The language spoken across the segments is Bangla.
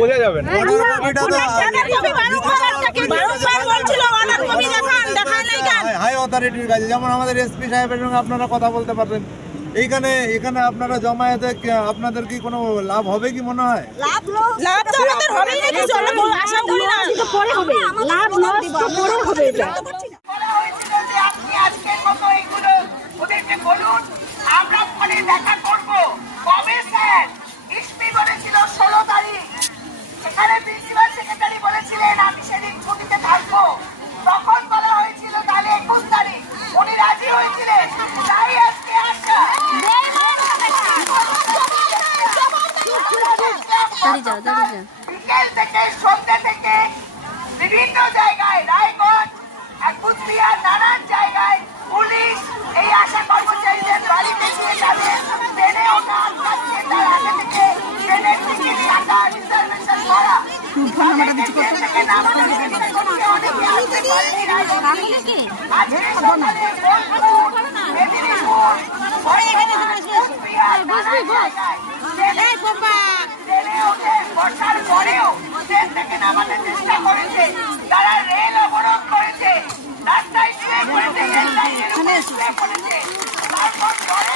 বোঝা যাবে না। হাই অথরিটির কাছে, যেমন আমাদের এসপি সাহেবের সঙ্গে আপনারা কথা বলতে পারবেন। এখানে আপনারা জমায়েতে আপনাদের কি কোনো লাভ হবে কি মনে হয়? লাভ তো আমাদের হবেই না, কিছু আশা করি না, এটা পরে হবে। লাভ লস তো পরে হবে। এটা বলা হয়েছিল যে আপনি আজকের মতো এইগুলো ওদেরকে বলুন, আমরা পরে দেখা করব। কবে স্যার? ইসমি বলেছিল 16 তারিখ, এখানে প্রিন্সিপাল সেক্রেটারি বলেছিলেন আমি সেদিন ছুটিতে থাকবো। তখন বলা হয়েছিল তাহলে 21 তারিখ, উনি রাজি হয়েছিলেন। তাই আজকে আসা বিকেল থেকে সন্ধ্যা থেকে বিভিন্ন জায়গায়, রায়গঞ্জ, কুচবিহার, নানান জায়গায় পুলিশ এই আশা কর্মচারীদের বাড়ি পেছিয়ে যাবে। ট্রেনে ওঠা আটকাচ্ছে, তার আগে থেকে ট্রেনের টিকিট কাটা, রিজার্ভেশন করা, তাদেরকে ট্রেন থেকে নামানোর চেষ্টা করছে। অনেকে আসতে পারেনি রায়গঞ্জে। আজকে সকালে বোলপুর, মেদিনীপুর, বর্ধমান, কুচবিহার, নানান জায়গায় ট্রেনে ওঠে বর্ষার পরেও ট্রেন থেকে নামাতে চেষ্টা করেছে। তারা রেল অবরোধ করেছে, রাস্তায় শুয়ে পড়েছে, রেল লাইনের উপরে শুয়ে পড়েছে। তারপর পরে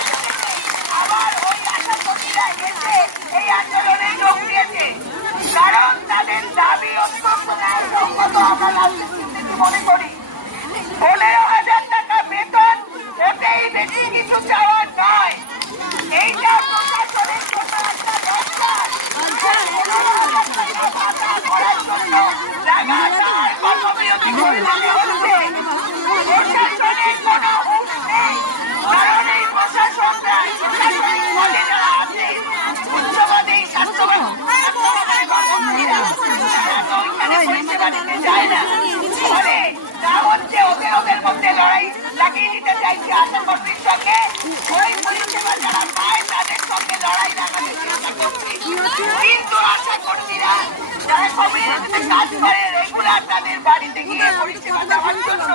আবার ওই আশাকর্মীরা এসে এই আন্দোলনে যোগ দিয়েছে, কারণ তাদের দাবি অত্যন্ত ন্যায়সঙ্গত। আমরা রাজনীতি মনে করি 15,000 টাকা বেতন ওতেই বেশি কিছু চাওয়ার নয়। এইটা প্রশাসনের জন্য একটা দরকার। 15,000 টাকা ভাতা করার জন্য লাগাতার কর্মবিরতি করে যেতে হচ্ছে। প্রশাসনের কোনো হুঁশ নেই, কারণ এই প্রশাসনরা প্রশাসনিক পদে যারা আছে, উচ্চপদে স্বাস্থ্যবাদী কর্মচারীরা, তারা তো ওইখানে পরিষেবা দিতে চায় না। ফলে তা হচ্ছে ওদের মধ্যে লড়াই লাগিয়ে দিতে চাইছে আশা কর্মীর সঙ্গে। ওই পরিষেবা যারা পায় তাদের সঙ্গে লড়াই লাগাতে চেষ্টা করছে। কিন্তু আশা কর্মীরা যারা কমিউনিটিতে কাজ করে রেগুলার তাদের বাড়িতে গিয়ে পরিষেবা দেওয়ার জন্য